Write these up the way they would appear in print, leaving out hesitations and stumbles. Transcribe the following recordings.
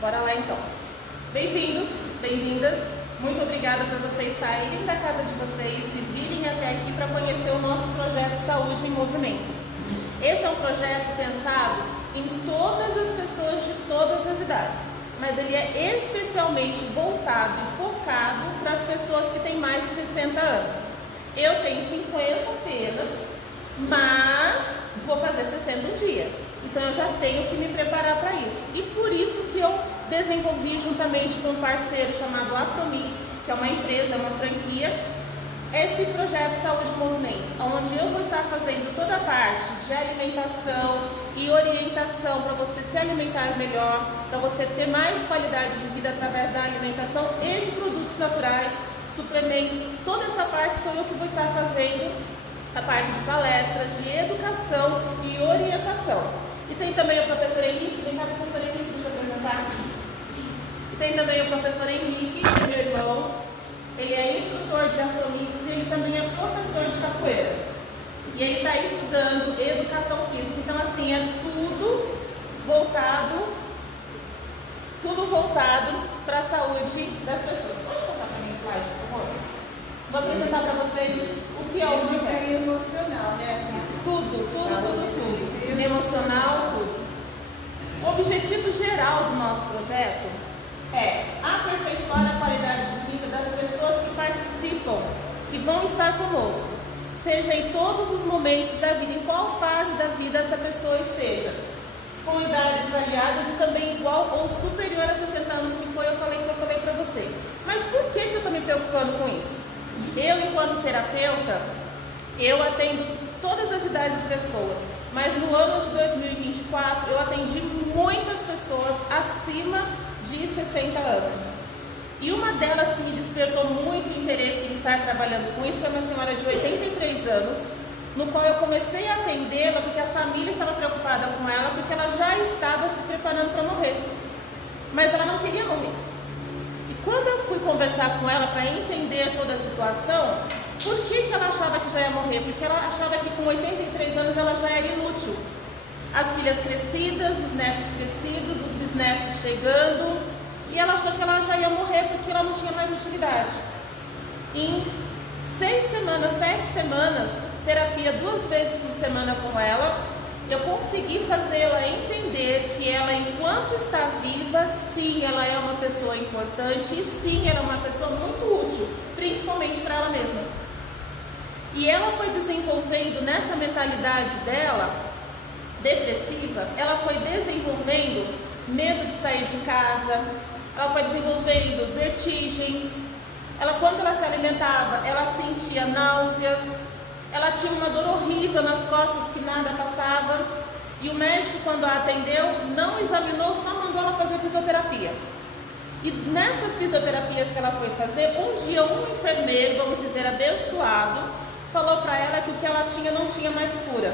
Bora lá então. Bem-vindos, bem-vindas. Muito obrigada por vocês saírem da casa de vocês e virem até aqui para conhecer o nosso projeto Saúde em Movimento. Esse é um projeto pensado em todas as pessoas de todas as idades, mas ele é especialmente voltado e focado para as pessoas que têm mais de 60 anos. Eu tenho 50 apenas, mas vou fazer 60 um dia. Então eu já tenho que me preparar para isso. E por isso que eu desenvolvi juntamente com um parceiro chamado Afromix, que é uma empresa, uma franquia, esse projeto Saúde em Movimento, onde eu vou estar fazendo toda a parte de alimentação e orientação para você se alimentar melhor, para você ter mais qualidade de vida através da alimentação e de produtos naturais, suplementos. Toda essa parte sou eu que vou estar fazendo, a parte de palestras, de educação e orientação. E tem também o professor Henrique, vem cá, professor Henrique, deixa eu apresentar. E tem também o professor Henrique, meu irmão. Ele é instrutor de Afromix e ele também é professor de capoeira. E ele está estudando educação física. Então, assim, é tudo voltado para a saúde das pessoas. Pode passar para mim o slide, por favor? Vou apresentar para vocês o que é o projeto. É emocional, né? Tudo. Emocional, tudo. O objetivo geral do nosso projeto é aperfeiçoar a qualidade de vida das pessoas que participam, que vão estar conosco, seja em todos os momentos da vida, em qual fase da vida essa pessoa esteja, com idades variadas e também igual ou superior a 60 anos, que eu falei para você. Mas por que eu estou me preocupando com isso? Eu, enquanto terapeuta, eu atendo todas as idades de pessoas, mas no ano de 2024 eu atendi muitas pessoas acima de 60 anos. E uma delas que me despertou muito interesse em estar trabalhando com isso foi uma senhora de 83 anos, no qual eu comecei a atendê-la porque a família estava preocupada com ela, porque ela já estava se preparando para morrer, mas ela não queria morrer. E quando eu fui conversar com ela para entender toda a situação, por que ela achava que já ia morrer? Porque ela achava que com 83 anos ela já era inútil. As filhas crescidas, os netos crescidos, os bisnetos chegando, e ela achou que ela já ia morrer porque ela não tinha mais utilidade. Em 6 semanas, 7 semanas, terapia 2 vezes por semana com ela, eu consegui fazê-la entender que ela, enquanto está viva, sim, ela é uma pessoa importante e sim, ela é uma pessoa muito útil, principalmente para ela mesma. E ela foi desenvolvendo nessa mentalidade dela, depressiva, ela foi desenvolvendo medo de sair de casa, ela foi desenvolvendo vertigens, quando ela se alimentava, ela sentia náuseas, ela tinha uma dor horrível nas costas que nada passava, e o médico, quando a atendeu, não examinou, só mandou ela fazer fisioterapia. E nessas fisioterapias que ela foi fazer, um dia um enfermeiro, vamos dizer, abençoado, falou para ela que o que ela tinha não tinha mais cura.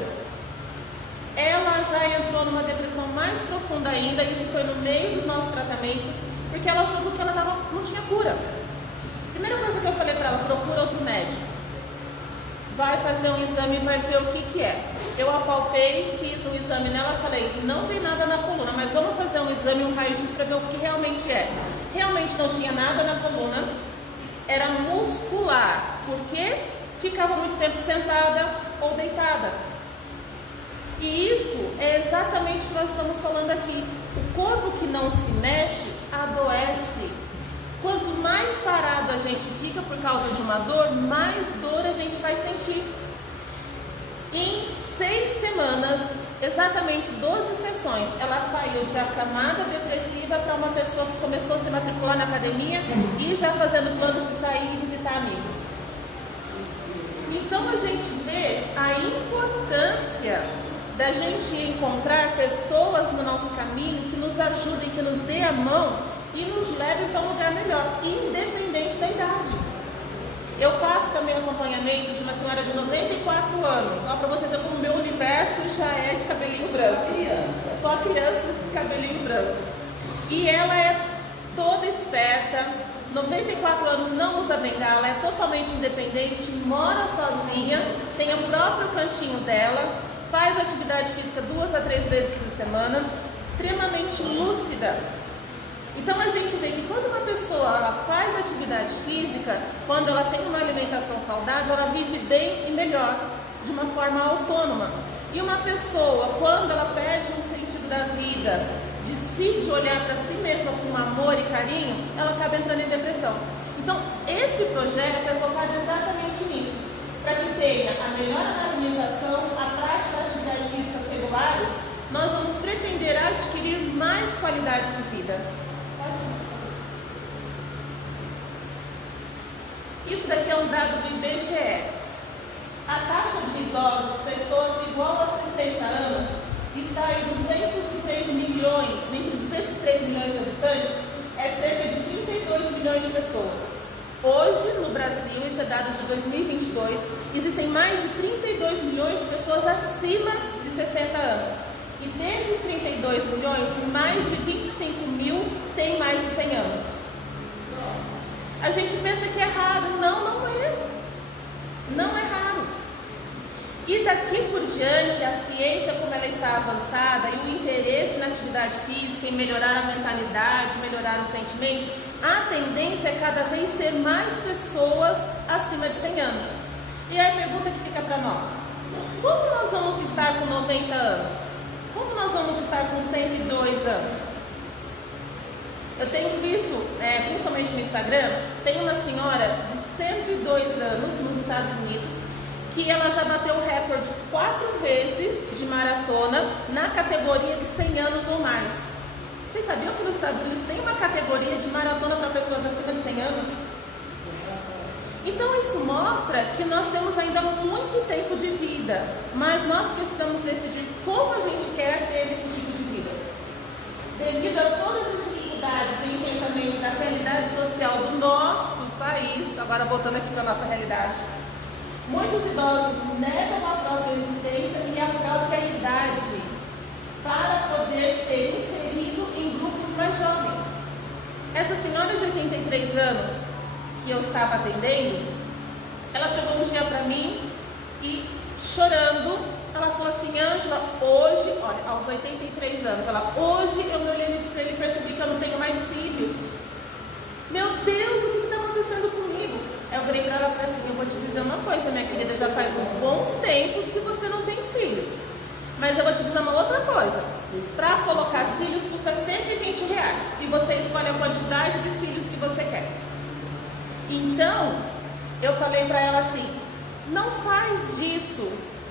Ela já entrou numa depressão mais profunda ainda, isso foi no meio do nosso tratamento, porque ela achou que ela não tinha cura. Primeira coisa que eu falei para ela, procura outro médico. Vai fazer um exame e vai ver o que é. Eu apalpei, fiz um exame nela, falei, não tem nada na coluna, mas vamos fazer um exame, um raio-x para ver o que realmente é. Realmente não tinha nada na coluna, era muscular, porque ficava muito tempo sentada ou deitada. E isso é exatamente o que nós estamos falando aqui. O corpo que não se mexe adoece. Quanto mais parado a gente fica por causa de uma dor, mais dor a gente vai sentir. Em 6 semanas, exatamente 12 sessões, ela saiu de acamada depressiva para uma pessoa que começou a se matricular na academia e já fazendo planos de sair e visitar amigos. Então a gente vê a importância da gente encontrar pessoas no nosso caminho que nos ajudem, que nos dê a mão e nos levem para um lugar melhor, independente da idade. Eu faço também acompanhamento de uma senhora de 94 anos. Para vocês verem como o meu universo já é de cabelinho branco. Só crianças de cabelinho branco. E ela é toda esperta, 94 anos, não usa bengala, é totalmente independente, mora sozinha, tem o próprio cantinho dela, faz atividade física 2 a 3 vezes por semana, extremamente lúcida. Então a gente vê que quando uma pessoa ela faz atividade física, quando ela tem uma alimentação saudável, ela vive bem e melhor, de uma forma autônoma. E uma pessoa, quando ela perde um sentido da vida, de olhar para si mesma com amor e carinho, ela acaba entrando em depressão. Então esse projeto é focado exatamente nisso, para que tenha a melhora na alimentação, a prática de atividades físicas regulares, nós vamos pretender adquirir mais qualidade de vida. Isso daqui é um dado do IBGE. A taxa de idosos, pessoas igual a 60 anos, está em 203 milhões, entre 203 milhões de habitantes, é cerca de 32 milhões de pessoas. Hoje, no Brasil, isso é dados de 2022, existem mais de 32 milhões de pessoas acima de 60 anos. E desses 32 milhões, mais de 25 mil têm mais de 100 anos. A gente pensa que é raro. Não é. Não é raro. E daqui por diante, a ciência, como ela está avançada, e o interesse na atividade física, em melhorar a mentalidade, melhorar os sentimentos, a tendência é cada vez ter mais pessoas acima de 100 anos. E aí a pergunta que fica para nós: como nós vamos estar com 90 anos? Como nós vamos estar com 102 anos? Eu tenho visto, principalmente no Instagram, tem uma senhora de 102 anos nos Estados Unidos, que ela já bateu o recorde 4 vezes de maratona na categoria de 100 anos ou mais. Vocês sabiam que nos Estados Unidos tem uma categoria de maratona para pessoas acima de 100 anos? Então isso mostra que nós temos ainda muito tempo de vida, mas nós precisamos decidir como a gente quer ter esse tipo de vida. Devido a todas as dificuldades e enfrentamentos da realidade social do nosso país, agora voltando aqui para a nossa realidade, muitos idosos negam a própria existência e a própria idade para poder ser inserido em grupos mais jovens. Essa senhora de 83 anos que eu estava atendendo, ela chegou um dia para mim e chorando, ela falou assim: Ângela, hoje, olha, aos 83 anos, hoje eu me olhei no espelho e percebi que eu não tenho mais cílios. Meu Deus, o que está acontecendo comigo? Eu virei para ela e falei assim: eu vou te dizer uma coisa, minha querida, já faz uns bons tempos que você não tem cílios. Mas eu vou te dizer uma outra coisa: para colocar cílios custa R$120 e você escolhe a quantidade de cílios que você quer. Então, eu falei para ela assim: não faz disso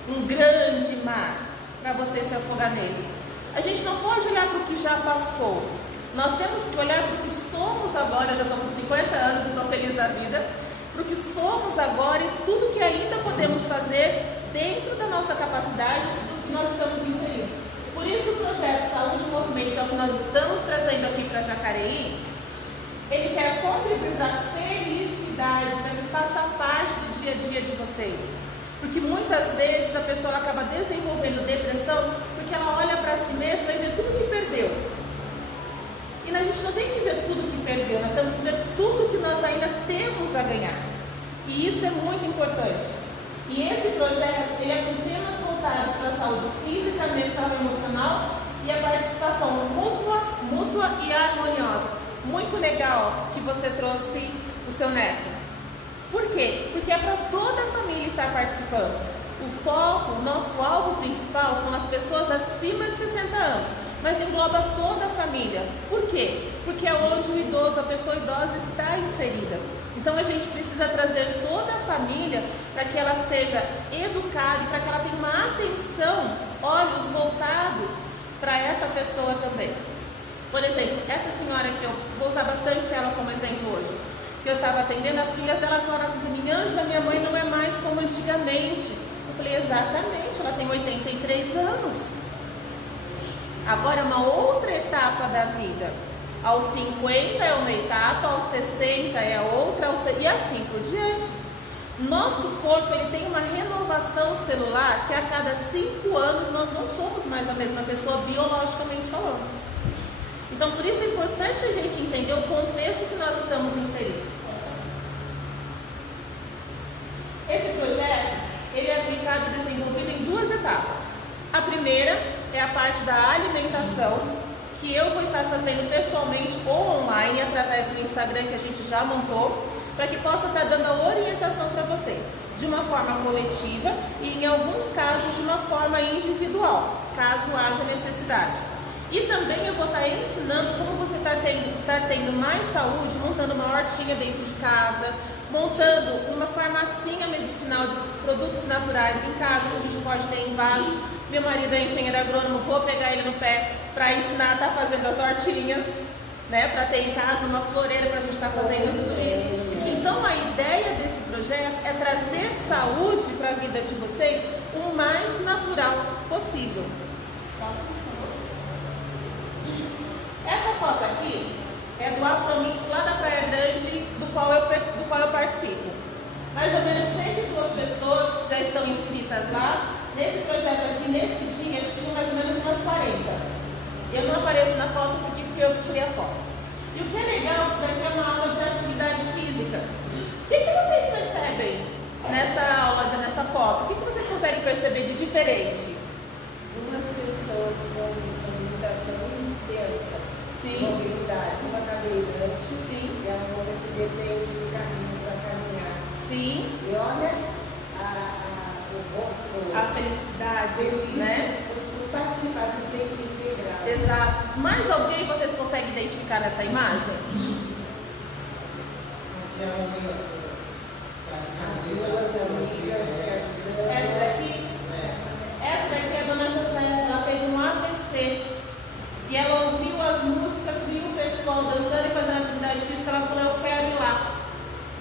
um grande mar para você se afogar nele. A gente não pode olhar para o que já passou. Nós temos que olhar para o que somos agora. Eu já estou com 50 anos e estou feliz da vida. Para o que somos agora e tudo que ainda podemos fazer dentro da nossa capacidade, do que nós estamos inserindo. Por isso o projeto Saúde e Movimento, que é o que nós estamos trazendo aqui para Jacareí, ele quer contribuir para a felicidade, para que faça parte do dia a dia de vocês. Porque muitas vezes a pessoa acaba desenvolvendo depressão porque ela olha para si mesma e vê tudo que perdeu. E a gente não tem que ver tudo que perdeu, nós temos que ver tudo que nós ainda temos a ganhar. E isso é muito importante. E esse projeto, ele é com temas voltados para a saúde física, mental e emocional e a participação mútua e harmoniosa. Muito legal que você trouxe o seu neto. Por quê? Porque é para toda a família estar participando. O foco, o nosso alvo principal são as pessoas acima de 60 anos, mas engloba toda a família. Por quê? Porque é onde o idoso, a pessoa idosa está inserida. Então a gente precisa trazer toda a família para que ela seja educada e para que ela tenha uma atenção, olhos voltados para essa pessoa também. Por exemplo, essa senhora que eu vou usar bastante ela como exemplo hoje, que eu estava atendendo, as filhas dela falaram assim para mim: Ângela, minha mãe não é mais como antigamente. Eu falei: exatamente, ela tem 83 anos. Agora é uma outra etapa da vida. Aos 50 é uma etapa, aos 60 é outra, e assim por diante. Nosso corpo, ele tem uma renovação celular que a cada 5 anos nós não somos mais a mesma pessoa biologicamente falando. Então, por isso é importante a gente entender o contexto que nós estamos inseridos. Esse projeto, ele é aplicado e desenvolvido em 2 etapas. A primeira é a parte da alimentação, que eu vou estar fazendo pessoalmente ou online, através do Instagram que a gente já montou, para que possa estar dando a orientação para vocês, de uma forma coletiva e, em alguns casos, de uma forma individual, caso haja necessidade. E também eu vou estar ensinando como você estar tendo mais saúde, montando uma hortinha dentro de casa, montando uma farmacinha medicinal de produtos naturais em casa, que a gente pode ter em vaso. Meu marido é engenheiro agrônomo, vou pegar ele no pé para ensinar a estar fazendo as hortinhas, né? Para ter em casa uma floreira para a gente estar fazendo tudo isso. Então a ideia desse projeto é trazer saúde para a vida de vocês o mais natural possível. Essa foto aqui é do Afromix lá da Praia Grande, do qual eu participo. Mais ou menos 102 pessoas já estão inscritas lá. Nesse projeto aqui, nesse dia, tinha mais ou menos umas 40. Eu não apareço na foto porque fui eu que tirei a foto. E o que é legal, isso daqui é uma aula de atividade física. O que vocês percebem nessa aula, nessa foto? O que vocês conseguem perceber de diferente? Umas pessoas com alimentação intensa. Sim. Mobilidade, uma cadeirante. Sim. E a outra que depende do carrinho para caminhar. Sim. E olha o rosto. A felicidade, feliz, né? Por participar, se sente integrado. Exato. Mais alguém vocês conseguem identificar nessa imagem? As duas amigas se ajudando. Essa daqui? Essa daqui é a dona José. Ela teve um AVC. E ela ouviu as músicas, viu o pessoal dançando e fazendo atividade física. Ela falou, eu quero ir lá.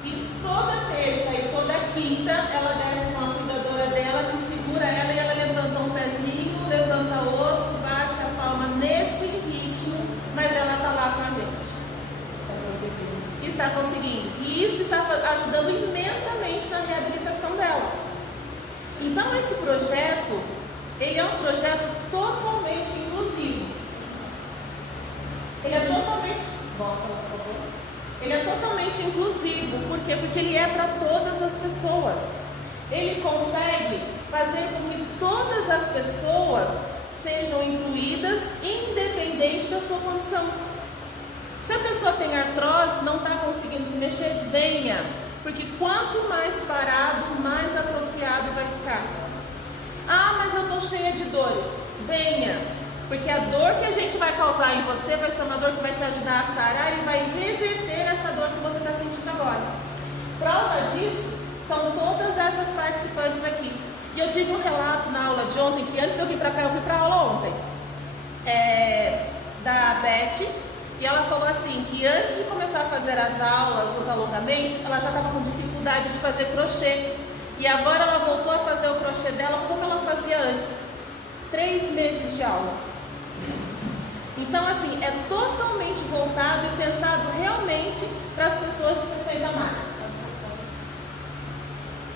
E toda terça e toda quinta, ela desce com a cuidadora dela, que segura ela e ela levanta um pezinho, levanta outro, bate a palma nesse ritmo, mas ela está lá com a gente. Está conseguindo. E isso está ajudando imensamente na reabilitação dela. Então esse projeto, ele é um projeto totalmente inclusivo. Ele é totalmente... Volta, por favor. Ele é totalmente inclusivo. Por quê? Porque ele é para todas as pessoas. Ele consegue fazer com que todas as pessoas sejam incluídas, independente da sua condição. Se a pessoa tem artrose, não está conseguindo se mexer, venha. Porque quanto mais parado, mais atrofiado vai ficar. Ah, mas eu estou cheia de dores. Venha. Porque a dor que a gente vai causar em você vai ser uma dor que vai te ajudar a sarar e vai reverter essa dor que você está sentindo agora. Prova disso são todas essas participantes aqui. E eu tive um relato na aula de ontem, que antes de eu vir para cá, eu fui para a aula ontem, da Beth. E ela falou assim, que antes de começar a fazer as aulas, os alongamentos, ela já estava com dificuldade de fazer crochê. E agora ela voltou a fazer o crochê dela como ela fazia antes. 3 meses de aula. Então, assim, é totalmente voltado e pensado realmente para as pessoas de 60 a mais.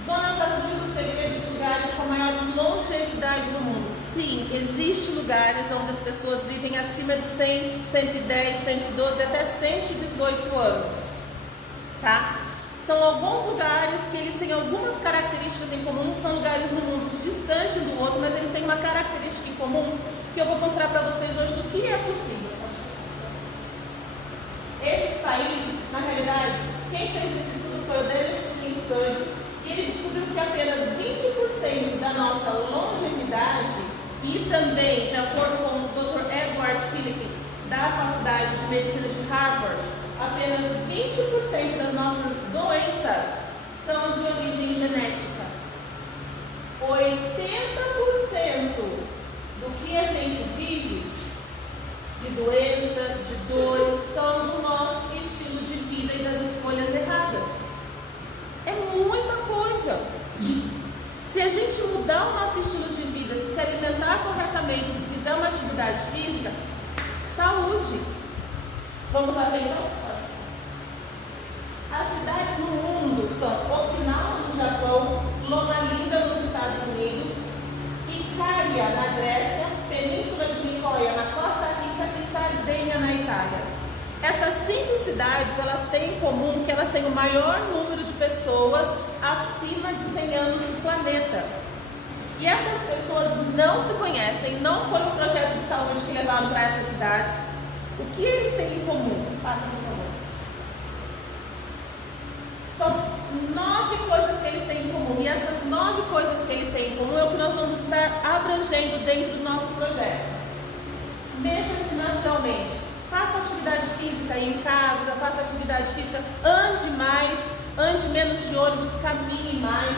Zonas azuis, o segredo de lugares com maior longevidade do mundo. Sim, existem lugares onde as pessoas vivem acima de 100, 110, 112, até 118 anos. Tá? São alguns lugares que eles têm algumas características em comum, são lugares no mundo distantes um do outro, mas eles têm uma característica em comum que eu vou mostrar para vocês hoje do que é possível. Esses países, na realidade, quem fez esse estudo foi o David Kingston, e ele descobriu que apenas 20% da nossa longevidade, e também, de acordo com o Dr. Edward Philip, da Faculdade de Medicina de Harvard, apenas 20% das nossas doenças são de origem genética. 80% do que a gente vive, de doença, de dores, são do nosso estilo de vida e das escolhas erradas. É muita coisa. Se a gente mudar o nosso estilo de vida, se alimentar corretamente, se fizer uma atividade física, saúde. Vamos lá ver então? As cidades no mundo são Okinawa, no Japão, Loma Linda, nos Estados Unidos, Icária, na Grécia, Península de Nicoya, na Costa Rica e Sardenha, na Itália. Essas 5 cidades, elas têm em comum que elas têm o maior número de pessoas acima de 100 anos no planeta. E essas pessoas não se conhecem, não foi um projeto de saúde que levaram para essas cidades, O que eles têm em comum? Passa, por favor. São 9 coisas que eles têm em comum. E essas 9 coisas que eles têm em comum é o que nós vamos estar abrangendo dentro do nosso projeto. Mexa-se naturalmente. Faça atividade física em casa, faça atividade física, ande mais, ande menos de ônibus, caminhe mais.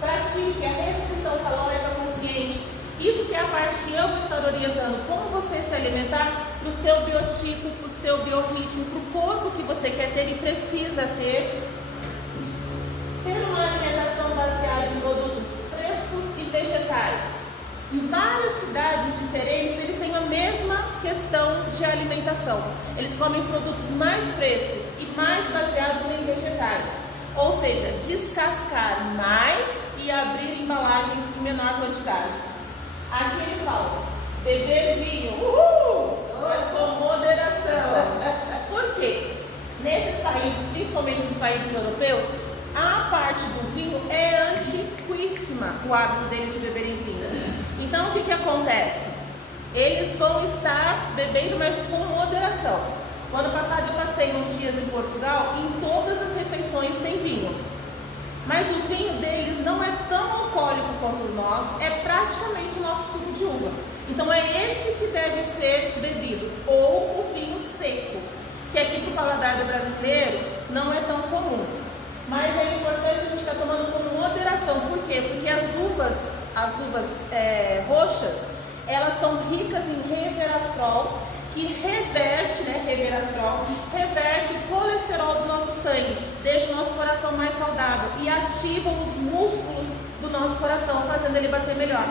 Pratique a restrição calórica consciente. Isso que é a parte que eu vou estar orientando, como você se alimentar para o seu biotipo, para o seu biorritmo, para o corpo que você quer ter e precisa ter. Ter uma alimentação baseada em produtos frescos e vegetais. Em várias cidades diferentes, eles têm a mesma questão de alimentação. Eles comem produtos mais frescos e mais baseados em vegetais. Ou seja, descascar mais e abrir embalagens em menor quantidade. Aqui eles falam, beber vinho, mas com moderação. Por quê? Nesses países, principalmente nos países europeus, a parte do vinho é antiquíssima, o hábito deles de beberem vinho. Então, o que acontece? Eles vão estar bebendo, mas com moderação. No ano passado eu passei uns dias em Portugal e em todas as refeições tem vinho. Mas o vinho deles não é tão alcoólico quanto o nosso, é praticamente o nosso suco de uva. Então é esse que deve ser bebido, ou o vinho seco, que aqui para o paladar do brasileiro não é tão comum. Mas é importante a gente estar tomando com moderação. Por quê? Porque as uvas roxas, elas são ricas em resveratrol, que reverte o colesterol do nosso sangue, deixa o nosso coração mais saudável e ativa os músculos do nosso coração, fazendo ele bater melhor.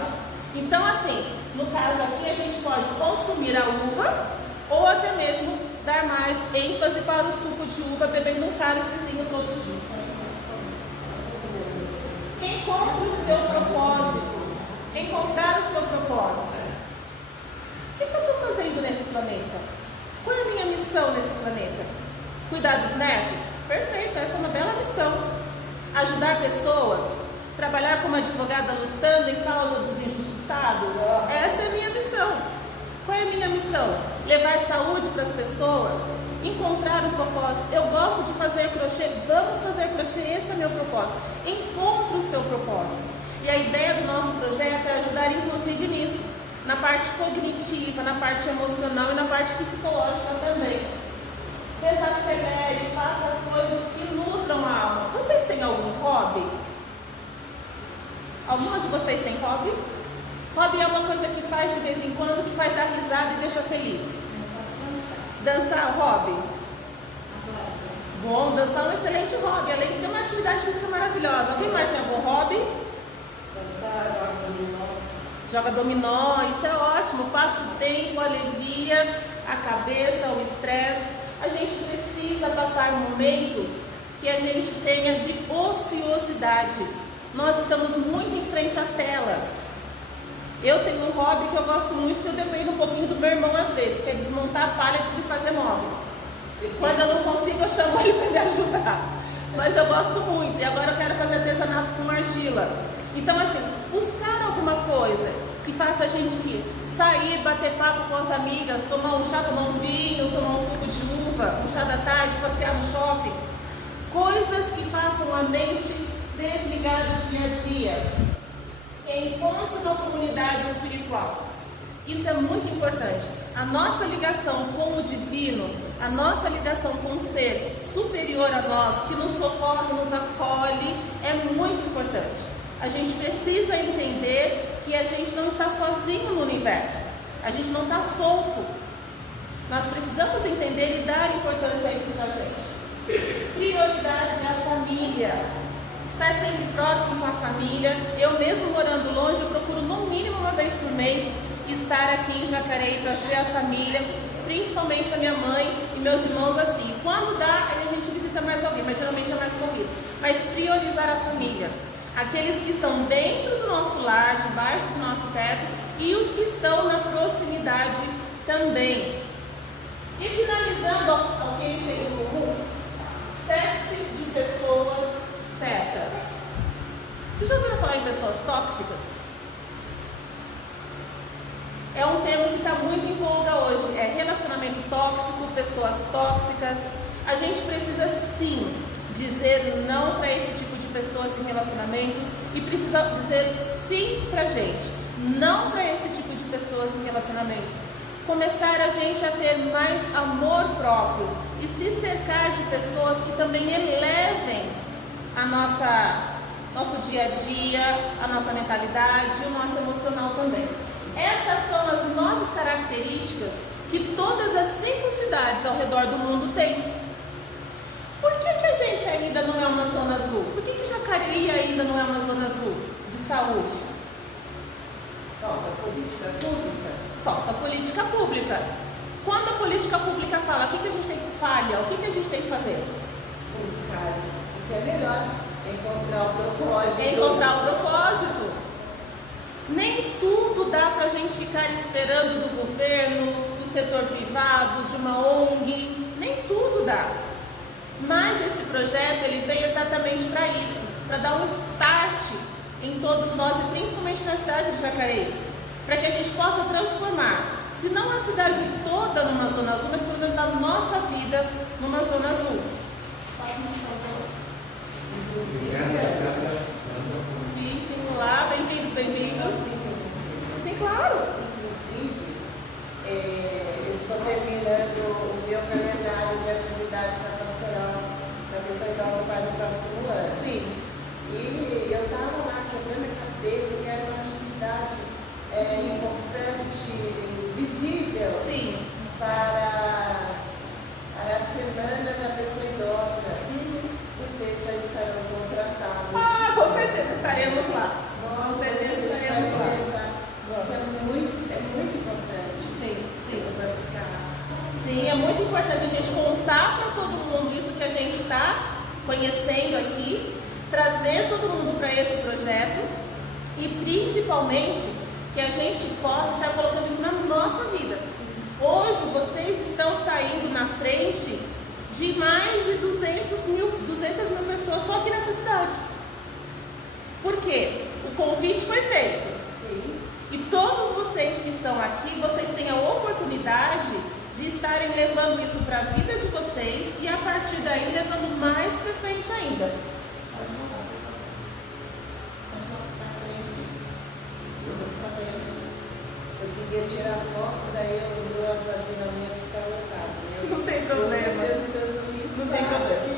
Então, assim, no caso aqui, a gente pode consumir a uva ou até mesmo dar mais ênfase para o suco de uva, bebendo um cálicezinho todos os dias. Encontre o seu propósito. Encontrar o seu propósito. O que eu estou fazendo nesse planeta? Qual é a minha missão nesse planeta? Cuidar dos netos? Perfeito, essa é uma bela missão. Ajudar pessoas? Trabalhar como advogada lutando em causa dos injustiçados? Essa é a minha missão. Qual é a minha missão? Levar saúde para as pessoas? Encontrar um propósito. Eu gosto de fazer crochê, vamos fazer crochê, esse é o meu propósito. Encontre o seu propósito. E a ideia do nosso projeto é ajudar inclusive nisso, na parte cognitiva, na parte emocional e na parte psicológica também. Desacelere, faça as coisas que nutram a alma. Vocês têm algum hobby? Alguma de vocês tem hobby? Hobby é uma coisa que faz de vez em quando, que faz dar risada e deixa feliz. Dançar, hobby? Bom, dançar é um excelente hobby, além de ser uma atividade física maravilhosa. Alguém mais tem algum hobby? Joga dominó, isso é ótimo. Passa o tempo, alivia a cabeça, o estresse. A gente precisa passar momentos que a gente tenha de ociosidade. Nós estamos muito em frente a telas. Eu tenho um hobby que eu gosto muito, que eu dependo um pouquinho do meu irmão às vezes, que é desmontar pallets e fazer móveis. Quando eu não consigo, eu chamo ele para me ajudar. Mas eu gosto muito, e agora eu quero fazer artesanato com argila. Então, assim, buscar alguma coisa que faça a gente sair, bater papo com as amigas, tomar um chá, tomar um vinho, tomar um suco de uva, um chá da tarde, passear no shopping. Coisas que façam a mente desligar do dia a dia. Encontro uma comunidade espiritual. Isso é muito importante. A nossa ligação com o divino, a nossa ligação com o ser superior a nós, que nos socorre, nos acolhe, é muito importante. A gente precisa entender que a gente não está sozinho no universo. A gente não está solto. Nós precisamos entender e dar importância a isso para a gente. Prioridade é a família. Estar sempre próximo com a família. Eu mesmo morando longe, eu procuro no mínimo uma vez por mês estar aqui em Jacareí para ver a família, principalmente a minha mãe e meus irmãos assim. Quando dá, aí a gente visita mais alguém, mas geralmente é mais corrido. Mas priorizar a família. Aqueles que estão dentro do nosso lar, debaixo do nosso teto, e os que estão na proximidade também. E finalizando o que eles têm em comum, cerce de pessoas certas. Vocês já ouviram falar em pessoas tóxicas? É um termo que está muito em voga hoje é relacionamento tóxico, pessoas tóxicas. A gente precisa sim dizer não para esse tipo de pessoas em relacionamento e precisa dizer sim pra gente, não para esse tipo de pessoas em relacionamentos. Começar a gente a ter mais amor próprio e se cercar de pessoas que também elevem a nosso dia a dia, a nossa mentalidade e o nosso emocional também. Essas são as 9 características que todas as 5 cidades ao redor do mundo têm. Por que a gente ainda não é uma zona azul? Por que Jacareí ainda não é uma zona azul de saúde? Falta política pública. Falta política pública. Quando a política pública fala, o que a gente tem que falha? O que a gente tem que fazer? Buscar o que é melhor, encontrar o propósito. Encontrar o propósito. Nem tudo dá para a gente ficar esperando do governo, do setor privado, de uma ONG. Nem tudo dá. Mas esse projeto ele veio exatamente para isso, para dar um start em todos nós e principalmente na cidade de Jacareí, para que a gente possa transformar, se não a cidade toda numa zona azul, mas pelo menos a nossa vida numa zona azul. Sim, olá, bem-vindos, bem-vindos. Sim, claro. Inclusive, eu estou terminando o meu calendário de atividades na pastoral da pessoa idosa para o próximo ano. Sim. E eu estava lá quebrando a cabeça, que era uma atividade importante, visível, Sim. para a semana da pessoa idosa. Vocês já estarão contratados. Ah, com certeza estaremos lá. Nossa, Com certeza estaremos lá. Isso é muito importante. Sim. Sim, É muito importante a gente contar para todo mundo isso que a gente está conhecendo aqui, trazer todo mundo para esse projeto e principalmente que a gente possa estar colocando isso na nossa vida. Hoje vocês estão saindo na frente de mais de 200 mil pessoas só aqui nessa cidade. Por quê? O convite foi feito. sim. E todos vocês que estão aqui, vocês têm a oportunidade de estarem levando isso para a vida de vocês e a partir daí levando mais para frente ainda. Eu queria tirar foto, daí o meu armazenamento fica lotado. Não tem problema. Não tem problema.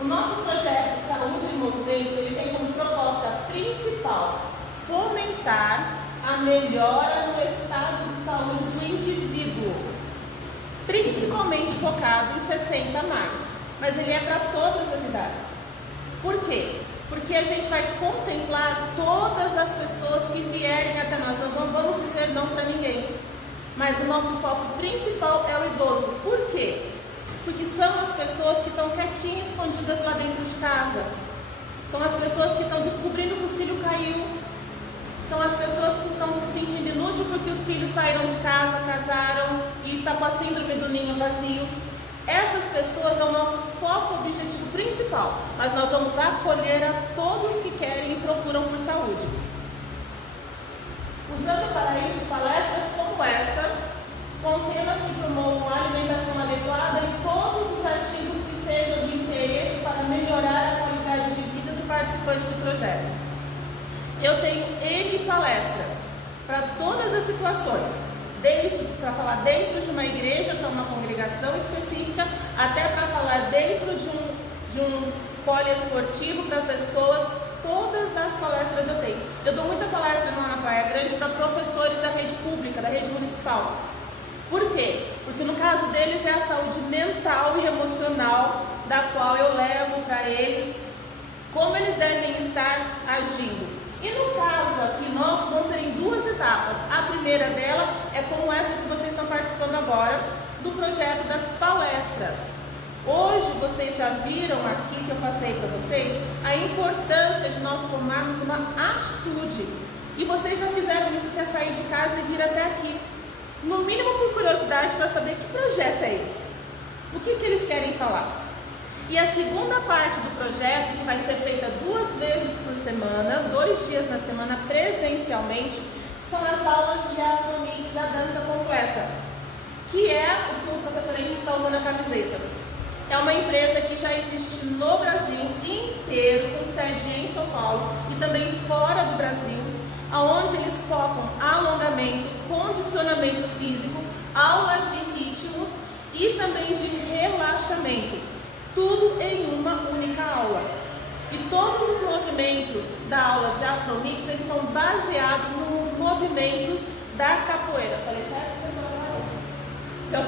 O nosso projeto Saúde em Movimento, ele tem como proposta principal fomentar a melhora no estado de saúde do indivíduo, principalmente focado em 60 mais, mas ele é para todas as idades. Por quê? Porque a gente vai contemplar todas as pessoas que vierem até nós. Nós não vamos dizer não para ninguém, mas o nosso foco principal é o idoso. Por quê? Porque são as pessoas que estão quietinhas, escondidas lá dentro de casa. São as pessoas que estão descobrindo que o filho caiu. São as pessoas que estão se sentindo inúteis porque os filhos saíram de casa, casaram e está com a síndrome do ninho vazio. Essas pessoas é o nosso foco, objetivo principal. Mas nós vamos acolher a todos que querem e procuram por saúde. Usando para isso palestras como essa, com temas que promovam a alimentação adequada e todos os artigos que sejam de interesse para melhorar a qualidade de vida do participante do projeto. Eu tenho N palestras para todas as situações, desde para falar dentro de uma igreja, para uma congregação específica, até para falar dentro de um poliesportivo para pessoas. Todas as palestras eu tenho. Eu dou muita palestra lá na Praia Grande para professores da rede pública, da rede municipal. Por quê? Porque no caso deles é a saúde mental e emocional, da qual eu levo para eles como eles devem estar agindo. E no caso aqui nosso, vão ser em 2 etapas. A primeira dela é como essa que vocês estão participando agora, do projeto das palestras. Hoje vocês já viram aqui que eu passei para vocês a importância de nós tomarmos uma atitude. E vocês já fizeram isso, que é sair de casa e vir até aqui. No mínimo por curiosidade, para saber que projeto é esse. O que eles querem falar. E a segunda parte do projeto, que vai ser feita 2 vezes por semana, 2 dias na semana presencialmente, são as aulas de Afromix, a dança completa, que é o que o professor Henrique está usando a camiseta. É uma empresa que já existe no Brasil inteiro, com sede em São Paulo e também fora do Brasil, onde eles focam alongamento, condicionamento físico, aula de ritmos e também de relaxamento, tudo em uma única aula. E todos os movimentos da aula de Afromix, eles são baseados nos movimentos da capoeira. Falei certo, professora?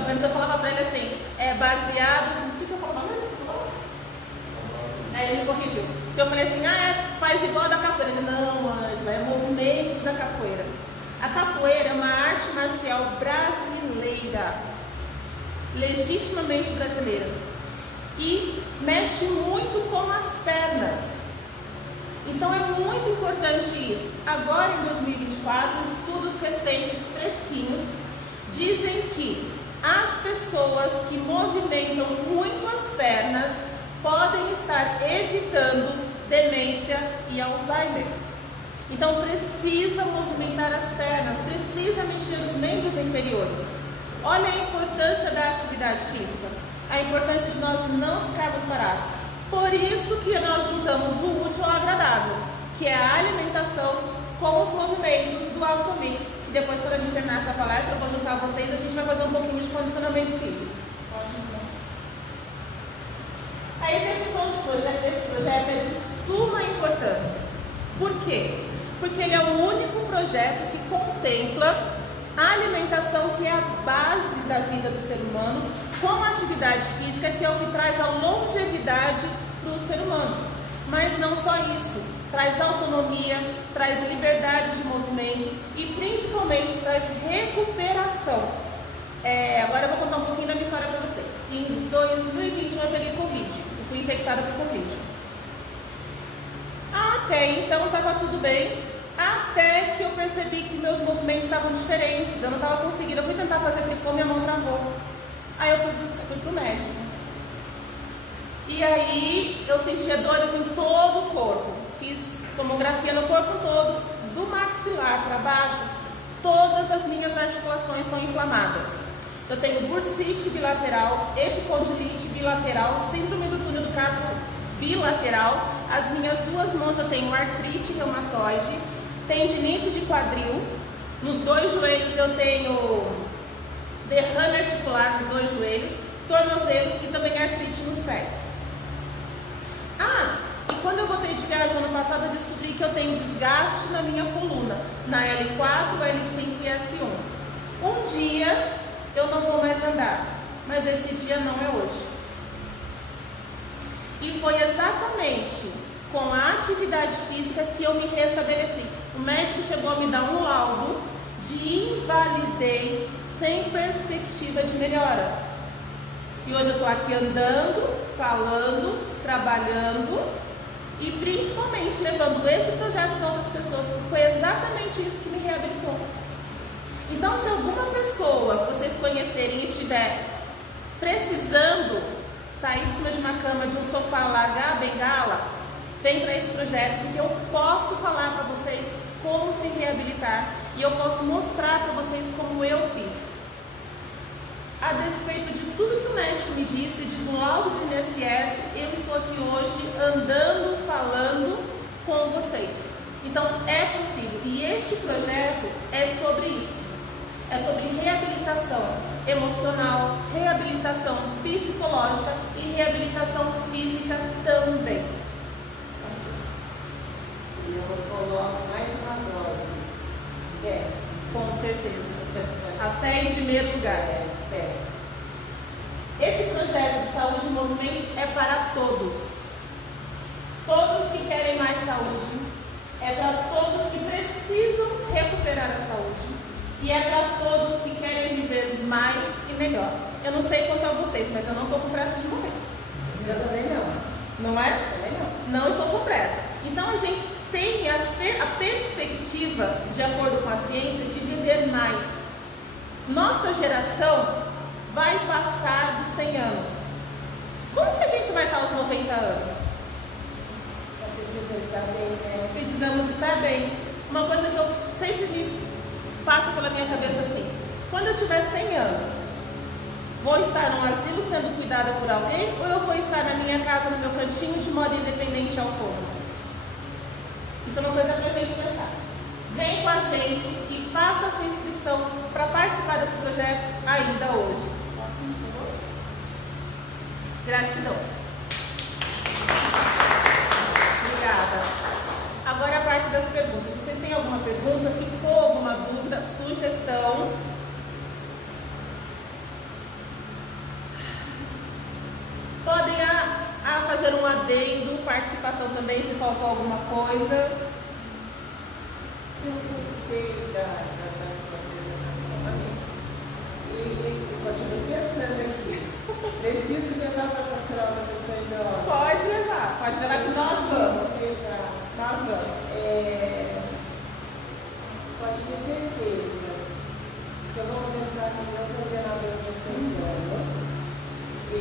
Antes eu falava para ele assim, é baseado... O que eu falava mais? Aí ele me corrigiu. Eu falei assim, faz igual a da capoeira. Ele, não, Ângela, é movimentos da capoeira. A capoeira é uma arte marcial brasileira, legitimamente brasileira. E mexe muito com as pernas. Então é muito importante isso. Agora em 2024, estudos recentes, fresquinhos, dizem que as pessoas que movimentam muito as pernas podem estar evitando demência e Alzheimer. Então precisa movimentar as pernas, precisa mexer os membros inferiores. Olha a importância da atividade física, a importância de nós não ficarmos parados. Por isso que nós juntamos o útil ao agradável, que é a alimentação com os movimentos do Afromix. E depois, quando a gente terminar essa palestra, eu vou juntar vocês, a gente vai fazer um pouquinho de condicionamento físico. A execução desse projeto é de suma importância. Por quê? Porque ele é o único projeto que contempla a alimentação, que é a base da vida do ser humano, com a atividade física, que é o que traz a longevidade para o ser humano. Mas não só isso, traz autonomia, traz liberdade de movimento e principalmente traz recuperação. Agora eu vou contar um pouquinho da minha história para vocês. Em 2021 eu peguei Covid, eu fui infectada por Covid. Até então estava tudo bem, até que eu percebi que meus movimentos estavam diferentes, eu não estava conseguindo, eu fui tentar fazer tricô, minha mão travou. Aí eu fui pro médico. E aí eu sentia dores em todo o corpo. Fiz tomografia no corpo todo, do maxilar para baixo, todas as minhas articulações são inflamadas. Eu tenho bursite bilateral, epicondilite bilateral, síndrome do túnel do carpo bilateral. As minhas duas mãos eu tenho artrite reumatoide, tendinite de quadril. Nos dois joelhos eu tenho derrame articular nos dois joelhos, tornozelos e também artrite nos pés. E quando eu voltei de viagem ano passado, eu descobri que eu tenho desgaste na minha coluna, na L4, L5 e S1. Um dia eu não vou mais andar, mas esse dia não é hoje. E foi exatamente com a atividade física que eu me restabeleci. O médico chegou a me dar um laudo de invalidez sem perspectiva de melhora. E hoje eu estou aqui andando, falando, trabalhando e principalmente levando esse projeto para outras pessoas, porque foi exatamente isso que me reabilitou. Então, se alguma pessoa que vocês conhecerem e estiver precisando sair de cima de uma cama, de um sofá, largar a bengala, vem para esse projeto, porque eu posso falar para vocês como se reabilitar e eu posso mostrar para vocês como eu fiz. A despeito de tudo que o médico me disse, de um laudo do INSS, eu estou aqui hoje andando, falando com vocês. Então é possível. E este projeto é sobre isso. É sobre reabilitação emocional, reabilitação psicológica e reabilitação física também. E eu coloco mais uma dose. Com certeza. A fé em primeiro lugar. Esse projeto de saúde e movimento é para todos. Todos que querem mais saúde. É para todos que precisam recuperar a saúde. E é para todos que querem viver mais e melhor. Eu não sei quanto a vocês, mas eu não estou com pressa de morrer. Eu também não. Não é? Também não. Não estou com pressa. Então a gente tem a perspectiva, de acordo com a ciência, de viver mais. Nossa geração vai passar dos 100 anos. Como que a gente vai estar aos 90 anos? Precisa estar bem, né? Precisamos estar bem. Uma coisa que eu sempre me passa pela minha cabeça assim: quando eu tiver 100 anos, vou estar num asilo sendo cuidada por alguém ou eu vou estar na minha casa, no meu cantinho, de modo independente e autônomo? Isso é uma coisa para a gente pensar. Vem com a gente e faça a sua inscrição para participar desse projeto ainda hoje. Posso, por favor? Gratidão. Obrigada. Agora a parte das perguntas. Vocês têm alguma pergunta? Ficou alguma dúvida? Sugestão? Podem fazer um adendo, participação também, se faltou alguma coisa. Eu gostei da sua apresentação para mim. E continuo pensando aqui. Preciso levar para a pastoral da pessoa idosa. Pode levar que nós vamos. Nós vamos. Pode ter certeza que eu vou conversar com o meu coordenador diocesano e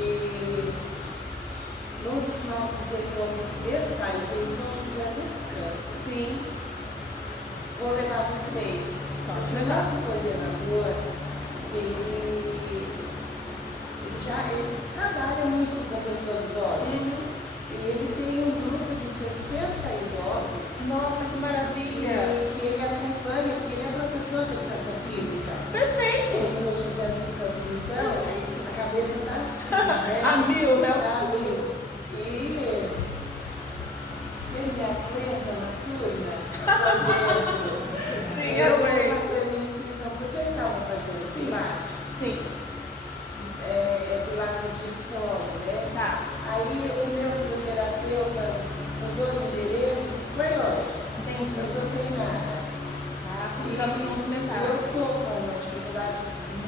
num dos nossos encontros mensais em São José dos Campos. Sim. Vou levar vocês. O nosso coordenador, ele trabalha muito com pessoas idosas. E ele tem um grupo de 60 idosos. Nossa, que maravilha! Que ele acompanha, porque ele é professor de educação física. Perfeito! Em São José dos Campos, então, a cabeça está assim, né? A mil, né? A mil. E se ele me aguenta na turma, sim, eu vou aguento. fazer a minha inscrição, porque eles estavam fazendo pilates. Sim. Pilates de sono, né? Tá. Aí o meu fisioterapeuta mudou de endereço, foi longe. Entendi. Eu estou sem nada. Precisamos complementar. Eu estou com uma dificuldade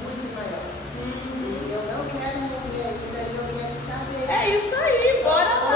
muito maior. E eu não quero morrer ainda, eu quero estar bem. É isso aí, bora lá!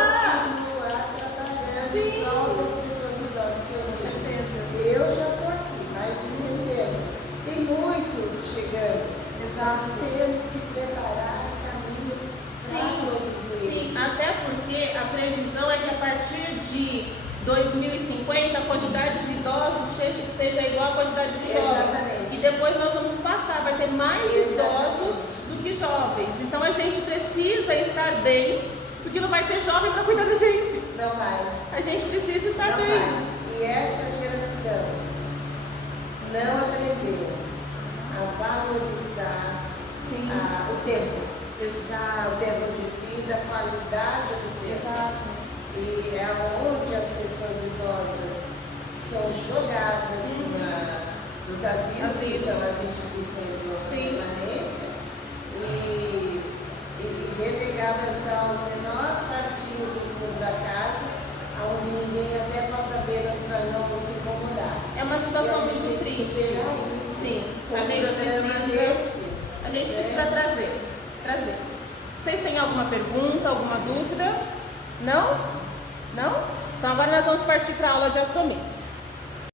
Continuar trabalhando em prol das pessoas idosas que eu Com certeza. Eu já estou aqui, mais de setembro. Tem muitos chegando. Nós temos que preparar o caminho para todos eles. Sim, até porque a previsão é que a partir de 2050 a quantidade de idosos seja igual à quantidade de jovens. Exatamente. E depois nós vamos passar, vai ter mais idosos do que jovens. Então a gente precisa estar bem, porque não vai ter jovem para cuidar da gente. Não vai. A gente precisa estar Não bem. vai. E essa geração não aprendeu a valorizar o tempo. Exato. O tempo de vida, a qualidade do tempo. Exato. E é onde as pessoas idosas são jogadas nos asilos, que são as instituições de permanência, e relegadas ao menor quartinho do fundo da casa, onde ninguém até possa vê-las para não se incomodar. É uma situação muito triste. Sim, a gente precisa trazer. Vocês têm alguma pergunta, alguma dúvida? Não? Não? Então agora nós vamos partir para a aula de japonês.